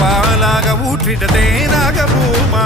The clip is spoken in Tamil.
பாலாக ஊற்றிட்ட தேனாக பூமா